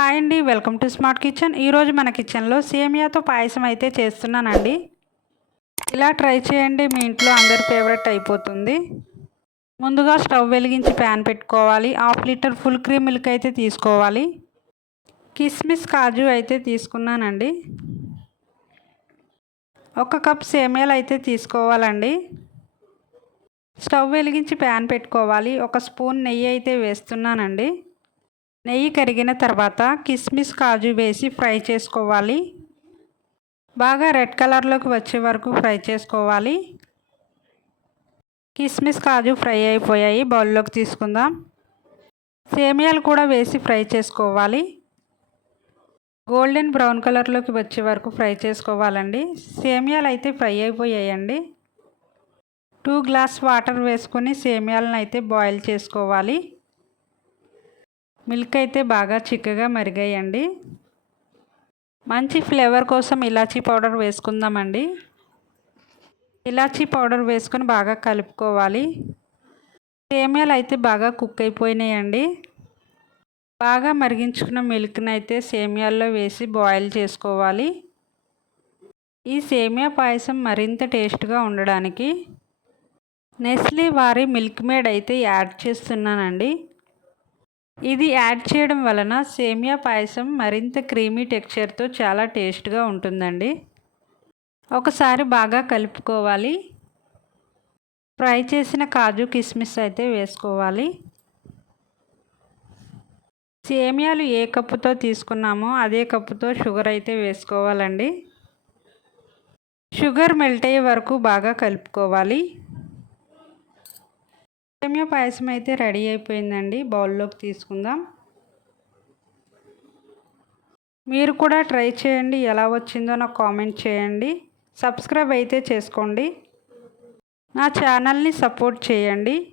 Hi అండి welcome to smart kitchen. ఈరోజు మన కిచెన్లో సేమియాతో పాయసం అయితే చేస్తున్నానండి. ఇలా ట్రై చేయండి మీ ఇంట్లో అందరి ఫేవరెట్ అయిపోతుంది. ముందుగా స్టవ్ వెలిగించి ప్యాన్ పెట్టుకోవాలి. Half litre full cream milk అయితే తీసుకోవాలి. కిస్మిస్ కాజు అయితే తీసుకున్నానండి. ఒక కప్ సేమియాలు అయితే తీసుకోవాలండి. స్టవ్ వెలిగించి ప్యాన్ పెట్టుకోవాలి. ఒక స్పూన్ నెయ్యి అయితే వేస్తున్నానండి. నెయ్యి కరిగిన తర్వాత కిస్మిస్ కాజు వేసి ఫ్రై చేసుకోవాలి. బాగా రెడ్ కలర్లోకి వచ్చే వరకు ఫ్రై చేసుకోవాలి. కిస్మిస్ కాజు ఫ్రై అయిపోయాయి. బౌల్లోకి తీసుకుందాం. సేమియాలు కూడా వేసి ఫ్రై చేసుకోవాలి. గోల్డెన్ బ్రౌన్ కలర్లోకి వచ్చే వరకు ఫ్రై చేసుకోవాలండి. సేమియాలు అయితే ఫ్రై అయిపోయాయండి. టూ గ్లాస్ వాటర్ వేసుకొని సేమియాలను అయితే బాయిల్ చేసుకోవాలి. మిల్క్ అయితే బాగా చిక్కగా మరిగాయండి. మంచి ఫ్లేవర్ కోసం ఇలాచీ పౌడర్ వేసుకుందామండి. ఇలాచీ పౌడర్ వేసుకొని బాగా కలుపుకోవాలి. సేమియాలు అయితే బాగా కుక్ అయిపోయినాయండి. బాగా మరిగించుకున్న మిల్క్ని అయితే సేమియాల్లో వేసి బాయిల్ చేసుకోవాలి. ఈ సేమియా పాయసం మరింత టేస్ట్గా ఉండడానికి. నెస్లీ వారి మిల్క్ మేడ్ అయితే యాడ్ చేస్తున్నానండి. ఇది యాడ్ చేయడం వలన సేమియా పాయసం మరింత క్రీమీ టెక్స్చర్తో చాలా టేస్ట్గా ఉంటుందండి. ఒకసారి బాగా కలుపుకోవాలి. ఫ్రై చేసిన కాజు కిస్మిస్ అయితే వేసుకోవాలి. సేమియాలు ఏ కప్పుతో తీసుకున్నామో అదే కప్పుతో షుగర్ అయితే వేసుకోవాలండి. షుగర్ మెల్ట్ అయ్యే వరకు బాగా కలుపుకోవాలి. సేమియా పాయసం అయితే రెడీ అయిపోయిందండి. బౌల్లోకి తీసుకుందాం. మీరు కూడా ట్రై చేయండి. ఎలా వచ్చిందో నాకు కామెంట్ చేయండి. సబ్స్క్రైబ్ అయితే చేసుకోండి. నా ఛానల్ని సపోర్ట్ చేయండి.